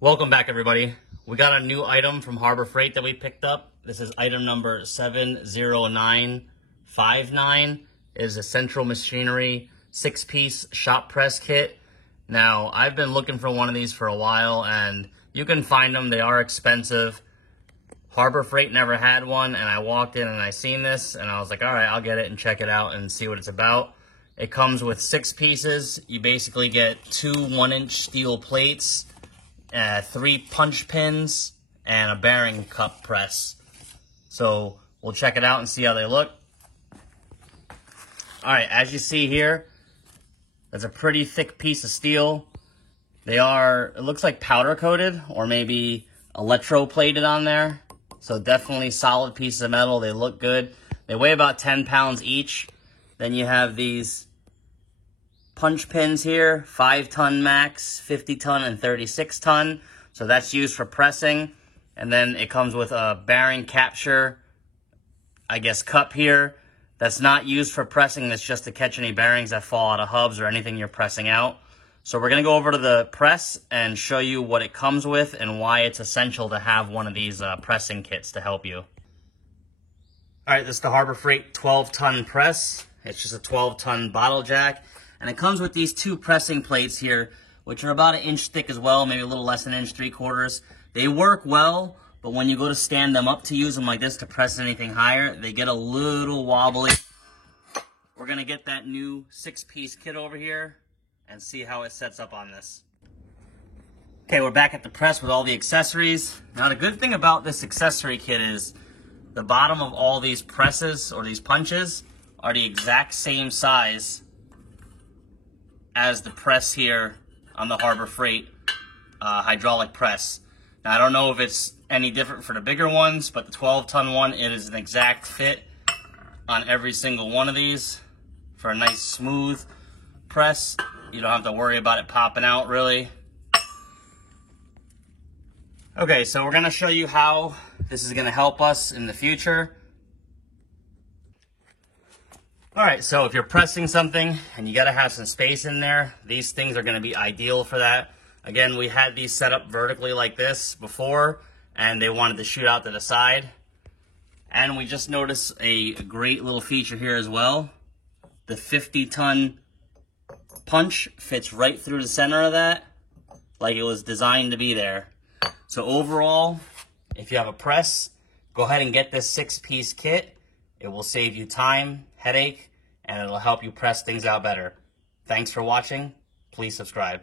Welcome back, everybody. We got a new item from Harbor Freight that we picked up. This is item number 70959. It is a Central Machinery 6-piece shop press kit. Now, I've been looking for one of these for a while, and you can find them. They are expensive. Harbor Freight never had one, and I walked in and I seen this, and I was like, all right, I'll get it and check it out and see what it's about. It comes with 6 pieces. You basically get 2 1-inch steel plates, 3 punch pins, and a bearing cup press. So we'll check it out and see how they look. All right, as you see here, that's a pretty thick piece of steel. They are, it looks like powder coated or maybe electroplated on there. So definitely solid pieces of metal. They look good. They weigh about 10 pounds each. Then you have these punch pins here, 5-ton max, 50-ton, and 36-ton. So that's used for pressing. And then it comes with a bearing capture, I guess, cup here. That's not used for pressing. That's just to catch any bearings that fall out of hubs or anything you're pressing out. So we're going to go over to the press and show you what it comes with and why it's essential to have one of these pressing kits to help you. All right, this is the Harbor Freight 12-ton press. It's just a 12-ton bottle jack. And it comes with these 2 pressing plates here, which are about 1 inch thick as well, maybe a little less than 1 3/4. They work well, but when you go to stand them up to use them like this to press anything higher, they get a little wobbly. We're going to get that new 6-piece kit over here and see how it sets up on this. Okay, we're back at the press with all the accessories. Now, the good thing about this accessory kit is the bottom of all these presses or these punches are the exact same size as the press here on the Harbor Freight hydraulic press. Now, I don't know if it's any different for the bigger ones, but the 12-ton one, it is an exact fit on every single one of these for a nice smooth press. You don't have to worry about it popping out, really. Okay, so we're going to show you how this is going to help us in the future. All right, so if you're pressing something and you got to have some space in there, these things are going to be ideal for that. Again, we had these set up vertically like this before, and they wanted to shoot out to the side. And we just noticed a great little feature here as well. The 50-ton punch fits right through the center of that, like it was designed to be there. So overall, if you have a press, go ahead and get this 6-piece kit. It will save you time, headache, and it'll help you press things out better. Thanks for watching. Please subscribe.